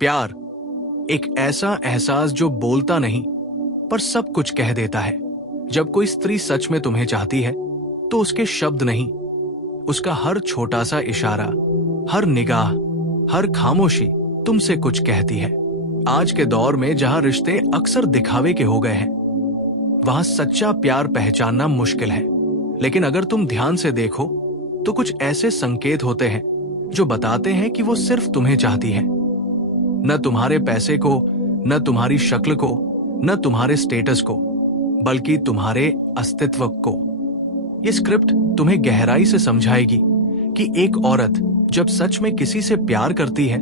प्यार एक ऐसा एहसास जो बोलता नहीं पर सब कुछ कह देता है। जब कोई स्त्री सच में तुम्हें चाहती है तो उसके शब्द नहीं, उसका हर छोटा सा इशारा, हर निगाह, हर खामोशी तुमसे कुछ कहती है। आज के दौर में जहां रिश्ते अक्सर दिखावे के हो गए हैं, वहां सच्चा प्यार पहचानना मुश्किल है। लेकिन अगर तुम ध्यान से देखो तो कुछ ऐसे संकेत होते हैं जो बताते हैं कि वो सिर्फ तुम्हें चाहती है। न तुम्हारे पैसे को, न तुम्हारी शक्ल को, न तुम्हारे स्टेटस को, बल्कि तुम्हारे अस्तित्व को। ये स्क्रिप्ट तुम्हें गहराई से समझाएगी कि एक औरत जब सच में किसी से प्यार करती है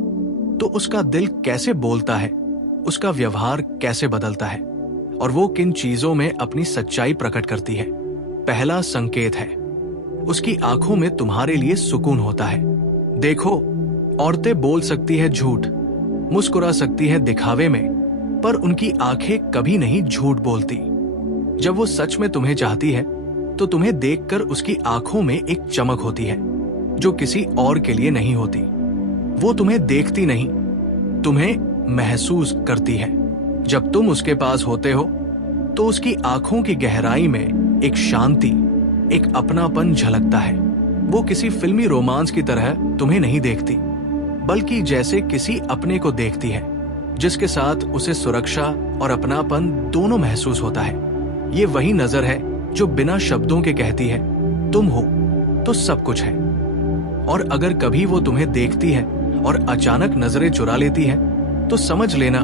तो उसका दिल कैसे बोलता है, उसका व्यवहार कैसे बदलता है और वो किन चीजों में अपनी सच्चाई प्रकट करती है। पहला संकेत है, उसकी आंखों में तुम्हारे लिए सुकून होता है। देखो, औरतें बोल सकती है झूठ, मुस्कुरा सकती है दिखावे में, पर उनकी आंखें कभी नहीं झूठ बोलती। जब वो सच में तुम्हें चाहती है तो तुम्हें देखकर उसकी आंखों में एक चमक होती है जो किसी और के लिए नहीं होती। वो तुम्हें देखती नहीं, तुम्हें महसूस करती है। जब तुम उसके पास होते हो तो उसकी आंखों की गहराई में एक शांति, एक अपनापन झलकता है। वो किसी फिल्मी रोमांस की तरह तुम्हें नहीं देखती, बल्कि जैसे किसी अपने को देखती है जिसके साथ उसे सुरक्षा और अपनापन दोनों महसूस होता है। ये वही नजर है जो बिना शब्दों के कहती है, तुम हो तो सब कुछ है। और अगर कभी वो तुम्हें देखती है और अचानक नजरें चुरा लेती है तो समझ लेना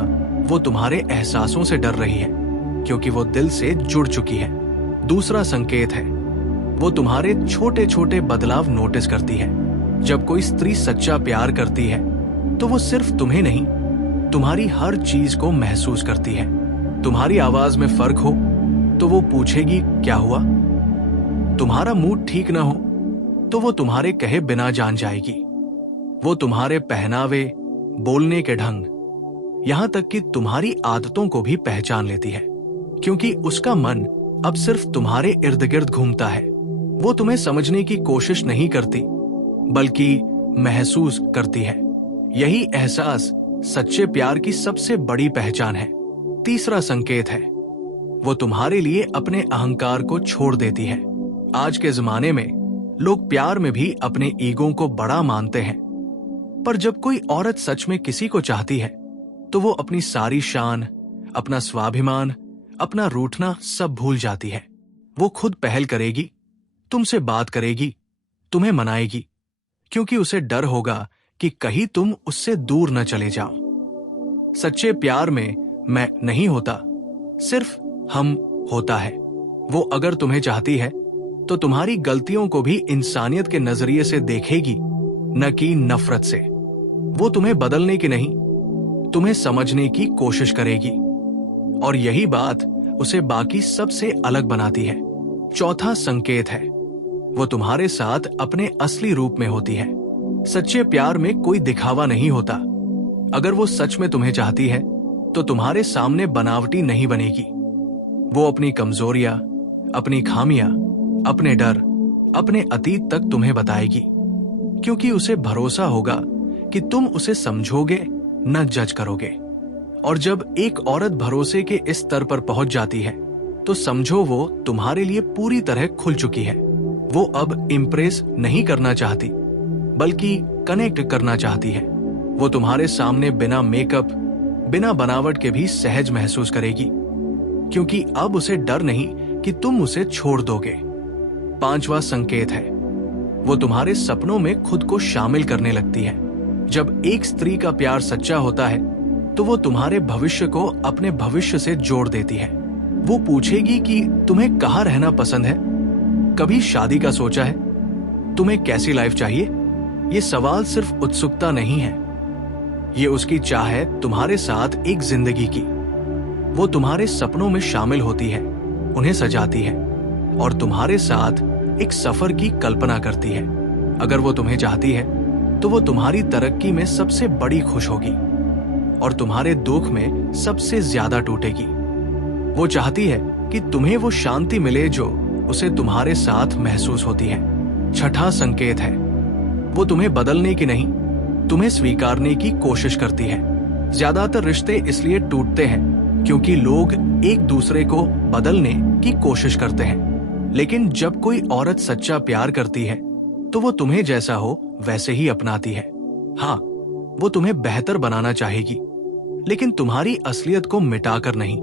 वो तुम्हारे एहसासों से डर रही है, क्योंकि वो दिल से जुड़ चुकी है। दूसरा संकेत है, वो तुम्हारे छोटे छोटे बदलाव नोटिस करती है। जब कोई स्त्री सच्चा प्यार करती है तो वो सिर्फ तुम्हें नहीं, तुम्हारी हर चीज को महसूस करती है। तुम्हारी आवाज में फर्क हो तो वो पूछेगी क्या हुआ। तुम्हारा मूड ठीक ना हो तो वो तुम्हारे कहे बिना जान जाएगी। वो तुम्हारे पहनावे, बोलने के ढंग, यहां तक कि तुम्हारी आदतों को भी पहचान लेती है, क्योंकि उसका मन अब सिर्फ तुम्हारे इर्द गिर्द घूमता है। वो तुम्हें समझने की कोशिश नहीं करती, बल्कि महसूस करती है। यही एहसास सच्चे प्यार की सबसे बड़ी पहचान है। तीसरा संकेत है, वो तुम्हारे लिए अपने अहंकार को छोड़ देती है। आज के जमाने में लोग प्यार में भी अपने ईगो को बड़ा मानते हैं, पर जब कोई औरत सच में किसी को चाहती है तो वो अपनी सारी शान, अपना स्वाभिमान, अपना रूठना सब भूल जाती है। वो खुद पहल करेगी, तुमसे बात करेगी, तुम्हें मनाएगी, क्योंकि उसे डर होगा कि कहीं तुम उससे दूर न चले जाओ। सच्चे प्यार में मैं नहीं होता, सिर्फ हम होता है। वो अगर तुम्हें चाहती है तो तुम्हारी गलतियों को भी इंसानियत के नजरिए से देखेगी, न कि नफरत से। वो तुम्हें बदलने की नहीं, तुम्हें समझने की कोशिश करेगी, और यही बात उसे बाकी सबसे अलग बनाती है। चौथा संकेत है, वो तुम्हारे साथ अपने असली रूप में होती है। सच्चे प्यार में कोई दिखावा नहीं होता। अगर वो सच में तुम्हें चाहती है तो तुम्हारे सामने बनावटी नहीं बनेगी। वो अपनी कमजोरियां, अपनी खामियां, अपने डर, अपने अतीत तक तुम्हें बताएगी, क्योंकि उसे भरोसा होगा कि तुम उसे समझोगे, न जज करोगे। और जब एक औरत भरोसे के इस स्तर पर पहुंच जाती है तो समझो वो तुम्हारे लिए पूरी तरह खुल चुकी है। वो अब इम्प्रेस नहीं करना चाहती, बल्कि कनेक्ट करना चाहती है। वो तुम्हारे सामने बिना मेकअप, बिना बनावट के भी सहज महसूस करेगी, क्योंकि अब उसे डर नहीं कि तुम उसे छोड़ दोगे। पांचवा संकेत है, वो तुम्हारे सपनों में खुद को शामिल करने लगती है। जब एक स्त्री का प्यार सच्चा होता है तो वो तुम्हारे भविष्य को अपने भविष्य से जोड़ देती है। वो पूछेगी कि तुम्हें कहाँ रहना पसंद है, कभी शादी का सोचा है, तुम्हें कैसी लाइफ चाहिए। ये सवाल सिर्फ उत्सुकता नहीं है, ये उसकी चाह है तुम्हारे साथ एक जिंदगी की। वो तुम्हारे सपनों में शामिल होती है, उन्हें सजाती है और तुम्हारे साथ एक सफर की कल्पना करती है। अगर वो तुम्हें चाहती है तो वो तुम्हारी तरक्की में सबसे बड़ी खुश होगी और तुम्हारे दुख में सबसे ज्यादा टूटेगी। वो चाहती है कि तुम्हें वो शांति मिले जो उसे तुम्हारे साथ महसूस होती है। छठा संकेत है, वो तुम्हें बदलने की नहीं, तुम्हें स्वीकारने की कोशिश करती है। ज्यादातर रिश्ते इसलिए टूटते हैं क्योंकि लोग एक दूसरे को बदलने की कोशिश करते हैं। लेकिन जब कोई औरत सच्चा प्यार करती है तो वो तुम्हें जैसा हो वैसे ही अपनाती है। हाँ, वो तुम्हें बेहतर बनाना चाहेगी, लेकिन तुम्हारी असलियत को मिटाकर नहीं।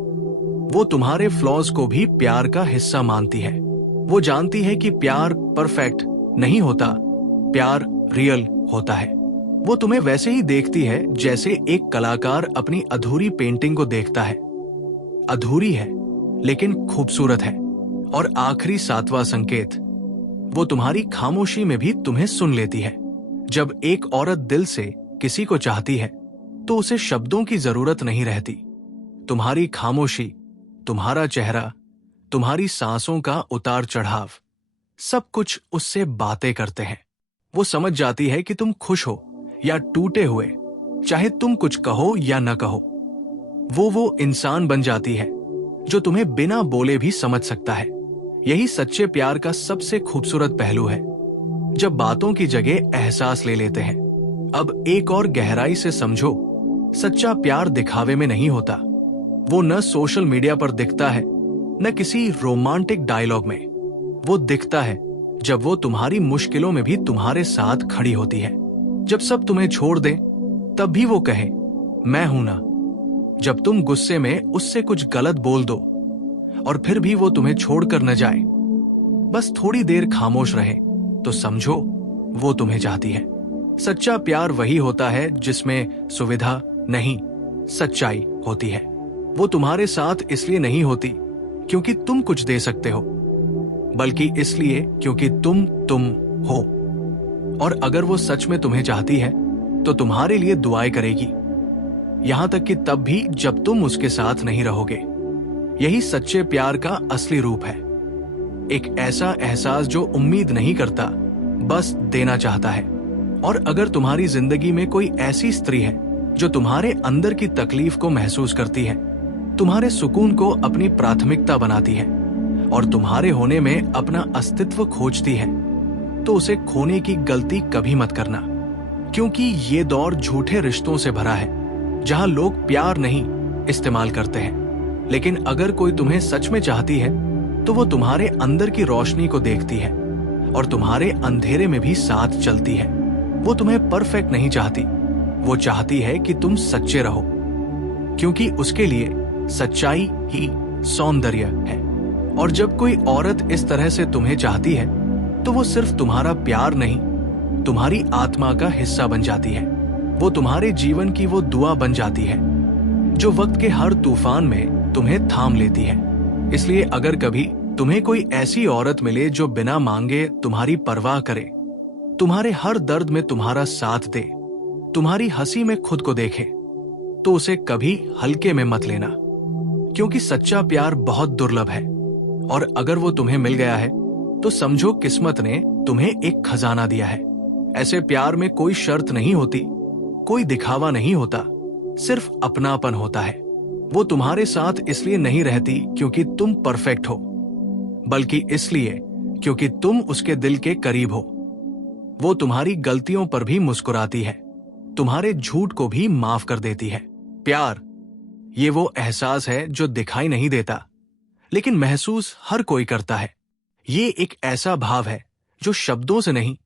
वो तुम्हारे फ्लॉज को भी प्यार का हिस्सा मानती है। वो जानती है कि प्यार परफेक्ट नहीं होता, प्यार रियल होता है। वो तुम्हें वैसे ही देखती है जैसे एक कलाकार अपनी अधूरी पेंटिंग को देखता है। अधूरी है लेकिन खूबसूरत है। और आखिरी 7वां संकेत, वो तुम्हारी खामोशी में भी तुम्हें सुन लेती है। जब एक औरत दिल से किसी को चाहती है तो उसे शब्दों की जरूरत नहीं रहती। तुम्हारी खामोशी, तुम्हारा चेहरा, तुम्हारी सांसों का उतार चढ़ाव, सब कुछ उससे बातें करते हैं। वो समझ जाती है कि तुम खुश हो या टूटे हुए, चाहे तुम कुछ कहो या न कहो। वो इंसान बन जाती है जो तुम्हें बिना बोले भी समझ सकता है। यही सच्चे प्यार का सबसे खूबसूरत पहलू है, जब बातों की जगह एहसास ले लेते हैं। अब एक और गहराई से समझो, सच्चा प्यार दिखावे में नहीं होता। वो न सोशल मीडिया पर दिखता है, न किसी रोमांटिक डायलॉग में। वो दिखता है जब वो तुम्हारी मुश्किलों में भी तुम्हारे साथ खड़ी होती है। जब सब तुम्हें छोड़ दें तब भी वो कहे, मैं हूं ना। जब तुम गुस्से में उससे कुछ गलत बोल दो और फिर भी वो तुम्हें छोड़कर न जाए, बस थोड़ी देर खामोश रहे, तो समझो वो तुम्हें चाहती है। सच्चा प्यार वही होता है जिसमें सुविधा नहीं, सच्चाई होती है। वो तुम्हारे साथ इसलिए नहीं होती क्योंकि तुम कुछ दे सकते हो, बल्कि इसलिए क्योंकि तुम हो। और अगर वो सच में तुम्हें चाहती है तो तुम्हारे लिए दुआएं करेगी, यहां तक कि तब भी जब तुम उसके साथ नहीं रहोगे। यही सच्चे प्यार का असली रूप है। एक ऐसा एहसास जो उम्मीद नहीं करता, बस देना चाहता है। और अगर तुम्हारी जिंदगी में कोई ऐसी स्त्री है जो तुम्हारे अंदर की तकलीफ को महसूस करती है, तुम्हारे सुकून को अपनी प्राथमिकता बनाती है और तुम्हारे होने में अपना अस्तित्व खोजती है, तो उसे खोने की गलती कभी मत करना। क्योंकि ये दौर झूठे रिश्तों से भरा है, जहां लोग प्यार नहीं इस्तेमाल करते हैं। लेकिन अगर कोई तुम्हें सच में चाहती है तो वो तुम्हारे अंदर की रोशनी को देखती है और तुम्हारे अंधेरे में भी साथ चलती है। वो तुम्हें परफेक्ट नहीं चाहती, वो चाहती है कि तुम सच्चे रहो, क्योंकि उसके लिए सच्चाई ही सौंदर्य है। और जब कोई औरत इस तरह से तुम्हें चाहती है तो वो सिर्फ तुम्हारा प्यार नहीं, तुम्हारी आत्मा का हिस्सा बन जाती है। वो तुम्हारे जीवन की वो दुआ बन जाती है जो वक्त के हर तूफान में तुम्हें थाम लेती है। इसलिए अगर कभी तुम्हें कोई ऐसी औरत मिले जो बिना मांगे तुम्हारी परवाह करे, तुम्हारे हर दर्द में तुम्हारा साथ दे, तुम्हारी हंसी में खुद को देखे, तो उसे कभी हल्के में मत लेना, क्योंकि सच्चा प्यार बहुत दुर्लभ है। और अगर वो तुम्हें मिल गया है तो समझो किस्मत ने तुम्हें एक खजाना दिया है। ऐसे प्यार में कोई शर्त नहीं होती, कोई दिखावा नहीं होता, सिर्फ अपनापन होता है। वो तुम्हारे साथ इसलिए नहीं रहती क्योंकि तुम परफेक्ट हो, बल्कि इसलिए क्योंकि तुम उसके दिल के करीब हो। वो तुम्हारी गलतियों पर भी मुस्कुराती है, तुम्हारे झूठ को भी माफ कर देती है। प्यार, ये वो एहसास है जो दिखाई नहीं देता, लेकिन महसूस हर कोई करता है। ये एक ऐसा भाव है जो शब्दों से नहीं,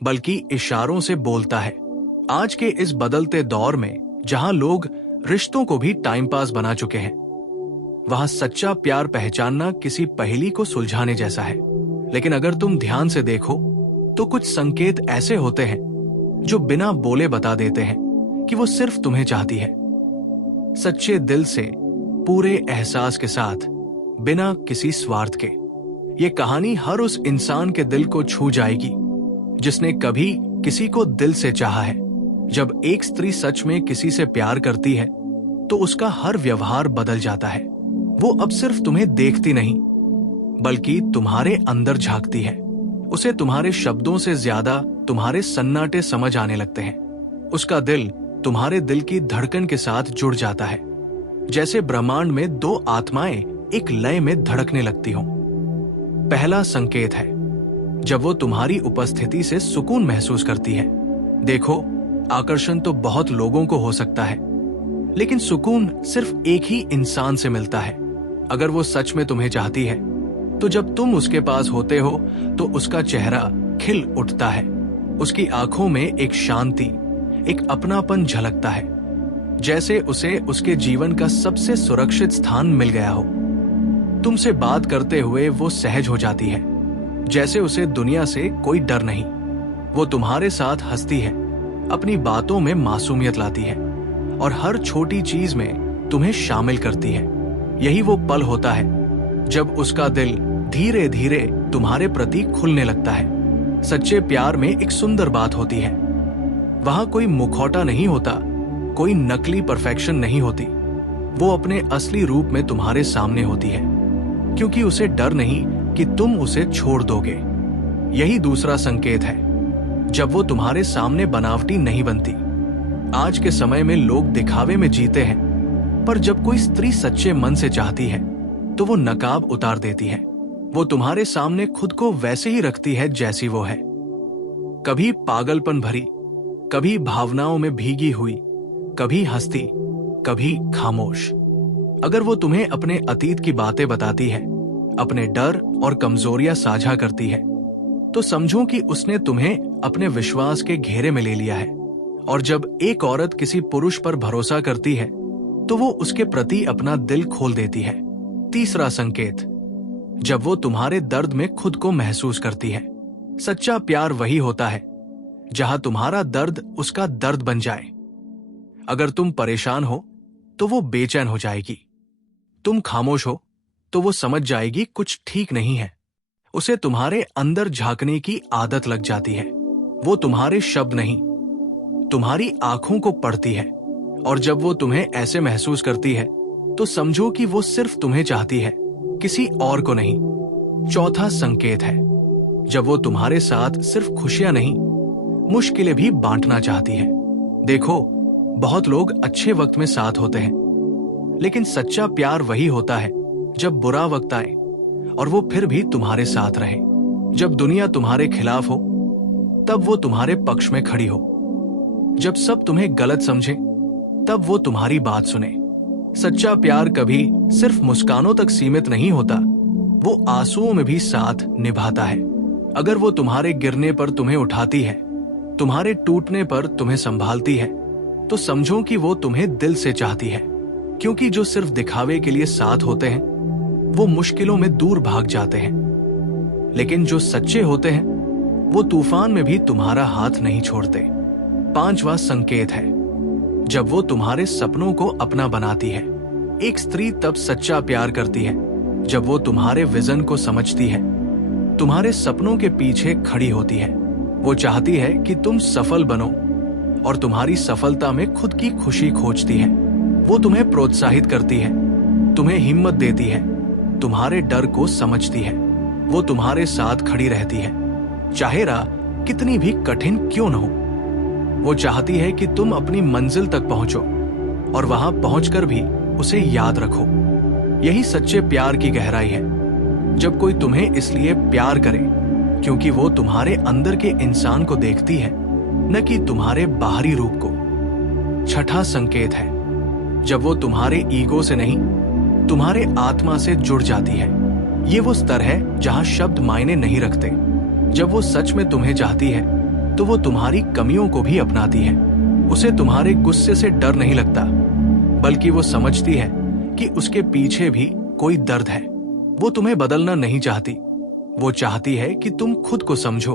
बल्कि इशारों से बोलता है। आज के इस बदलते दौर में जहां लोग रिश्तों को भी टाइम पास बना चुके हैं, वहां सच्चा प्यार पहचानना किसी पहेली को सुलझाने जैसा है। लेकिन अगर तुम ध्यान से देखो तो कुछ संकेत ऐसे होते हैं जो बिना बोले बता देते हैं कि वो सिर्फ तुम्हें चाहती है, सच्चे दिल से, पूरे एहसास के साथ, बिना किसी स्वार्थ के। ये कहानी हर उस इंसान के दिल को छू जाएगी जिसने कभी किसी को दिल से चाहा है। जब एक स्त्री सच में किसी से प्यार करती है तो उसका हर व्यवहार बदल जाता है। वो अब सिर्फ तुम्हें देखती नहीं, बल्कि तुम्हारे अंदर झांकती है। उसे तुम्हारे शब्दों से ज्यादा तुम्हारे सन्नाटे समझ आने लगते हैं। उसका दिल तुम्हारे दिल की धड़कन के साथ जुड़ जाता है, जैसे ब्रह्मांड में दो आत्माएं एक लय में धड़कने लगती हों। पहला संकेत है जब वो तुम्हारी उपस्थिति से सुकून महसूस करती है। देखो, आकर्षण तो बहुत लोगों को हो सकता है, लेकिन सुकून सिर्फ एक ही इंसान से मिलता है। अगर वो सच में तुम्हें चाहती है तो जब तुम उसके पास होते हो तो उसका चेहरा खिल उठता है। उसकी आंखों में एक शांति, एक अपनापन झलकता है, जैसे उसे उसके जीवन का सबसे सुरक्षित स्थान मिल गया हो। तुमसे बात करते हुए वो सहज हो जाती है, जैसे उसे दुनिया से कोई डर नहीं। वो तुम्हारे साथ हंसती है, अपनी बातों में मासूमियत लाती है और हर छोटी चीज में तुम्हें शामिल करती है। यही वो पल होता है जब उसका दिल धीरे धीरे तुम्हारे प्रति खुलने लगता है। सच्चे प्यार में एक सुंदर बात होती है, वहां कोई मुखौटा नहीं होता, कोई नकली परफेक्शन नहीं होती। वो अपने असली रूप में तुम्हारे सामने होती है, क्योंकि उसे डर नहीं कि तुम उसे छोड़ दोगे। यही दूसरा संकेत है, जब वो तुम्हारे सामने बनावटी नहीं बनती। आज के समय में लोग दिखावे में जीते हैं, पर जब कोई स्त्री सच्चे मन से चाहती है तो वो नकाब उतार देती है। वो तुम्हारे सामने खुद को वैसे ही रखती है जैसी वो है, कभी पागलपन भरी, कभी भावनाओं में भीगी हुई, कभी हंसती, कभी खामोश। अगर वो तुम्हें अपने अतीत की बातें बताती है, अपने डर और कमजोरियां साझा करती है, तो समझो कि उसने तुम्हें अपने विश्वास के घेरे में ले लिया है। और जब एक औरत किसी पुरुष पर भरोसा करती है तो वो उसके प्रति अपना दिल खोल देती है। तीसरा संकेत, जब वो तुम्हारे दर्द में खुद को महसूस करती है। सच्चा प्यार वही होता है जहां तुम्हारा दर्द उसका दर्द बन जाए। अगर तुम परेशान हो तो वो बेचैन हो जाएगी, तुम खामोश हो तो वो समझ जाएगी कुछ ठीक नहीं है। उसे तुम्हारे अंदर झांकने की आदत लग जाती है। वो तुम्हारे शब्द नहीं, तुम्हारी आंखों को पढ़ती है, और जब वो तुम्हें ऐसे महसूस करती है तो समझो कि वो सिर्फ तुम्हें चाहती है, किसी और को नहीं। चौथा संकेत है, जब वो तुम्हारे साथ सिर्फ खुशियां नहीं, मुश्किलें भी बांटना चाहती है। देखो, बहुत लोग अच्छे वक्त में साथ होते हैं, लेकिन सच्चा प्यार वही होता है जब बुरा वक्त आए और वो फिर भी तुम्हारे साथ रहे। जब दुनिया तुम्हारे खिलाफ हो तब वो तुम्हारे पक्ष में खड़ी हो। जब सब तुम्हें गलत समझे तब वो तुम्हारी बात सुने। सच्चा प्यार कभी सिर्फ मुस्कानों तक सीमित नहीं होता, वो आंसुओं में भी साथ निभाता है। अगर वो तुम्हारे गिरने पर तुम्हें उठाती है, तुम्हारे टूटने पर तुम्हें संभालती है, तो समझो कि वो तुम्हें दिल से चाहती है। क्योंकि जो सिर्फ दिखावे के लिए साथ होते हैं वो मुश्किलों में दूर भाग जाते हैं, लेकिन जो सच्चे होते हैं वो तूफान में भी तुम्हारा हाथ नहीं छोड़ते। पांचवा संकेत है, जब वो तुम्हारे सपनों को अपना बनाती है। एक स्त्री तब सच्चा प्यार करती है जब वो तुम्हारे विजन को समझती है, तुम्हारे सपनों के पीछे खड़ी होती है। वो चाहती है कि तुम सफल बनो और तुम्हारी सफलता में खुद की खुशी खोजती है। वो तुम्हें प्रोत्साहित करती है, तुम्हें हिम्मत देती है, तुम्हारे डर को समझती है। वो तुम्हारे साथ खड़ी रहती है, चाहे राह कितनी भी कठिन क्यों न हो। वो चाहती है कि तुम अपनी मंजिल तक पहुंचो और वहां पहुंचकर भी उसे याद रखो। यही सच्चे प्यार की गहराई है, जब कोई तुम्हें इसलिए प्यार करे क्योंकि वो तुम्हारे अंदर के इंसान को देखती है, न कि तुम्हारे बाहरी रूप को। छठा संकेत है, जब वो तुम्हारे ईगो से नहीं, तुम्हारे आत्मा से जुड़ जाती है। ये वो स्तर है जहां शब्द मायने नहीं रखते। जब वो सच में तुम्हें चाहती है तो वो तुम्हारी कमियों को भी अपनाती है। उसे तुम्हारे गुस्से से डर नहीं लगता, बल्कि वो समझती है कि उसके पीछे भी कोई दर्द है। वो तुम्हें बदलना नहीं चाहती, वो चाहती है कि तुम खुद को समझो।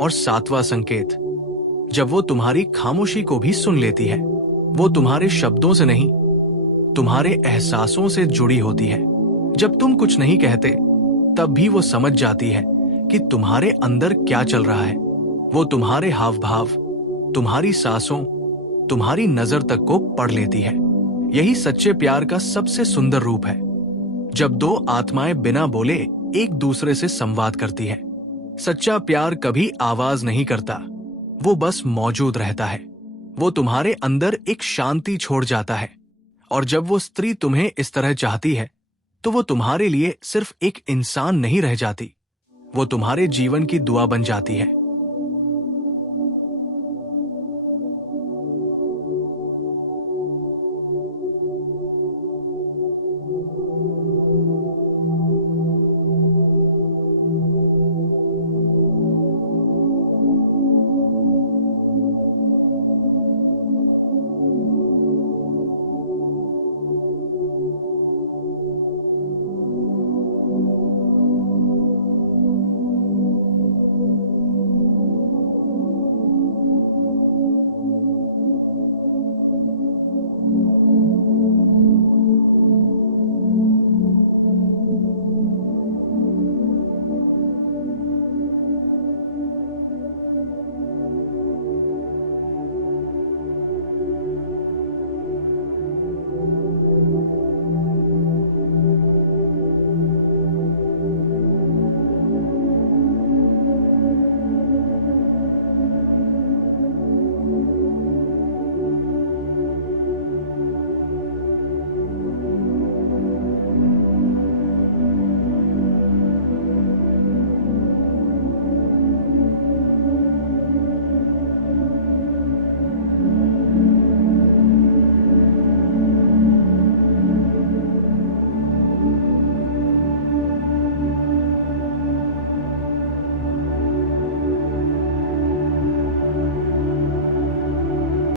और सातवां संकेत, जब वो तुम्हारी खामोशी को भी सुन लेती है। वो तुम्हारे शब्दों से नहीं, तुम्हारे एहसासों से जुड़ी होती है। जब तुम कुछ नहीं कहते तब भी वो समझ जाती है कि तुम्हारे अंदर क्या चल रहा है। वो तुम्हारे हाव भाव, तुम्हारी सांसों, तुम्हारी नजर तक को पढ़ लेती है। यही सच्चे प्यार का सबसे सुंदर रूप है, जब दो आत्माएं बिना बोले एक दूसरे से संवाद करती है। सच्चा प्यार कभी आवाज नहीं करता, वो बस मौजूद रहता है। वो तुम्हारे अंदर एक शांति छोड़ जाता है। और जब वो स्त्री तुम्हें इस तरह चाहती है तो वो तुम्हारे लिए सिर्फ एक इंसान नहीं रह जाती, वो तुम्हारे जीवन की दुआ बन जाती है।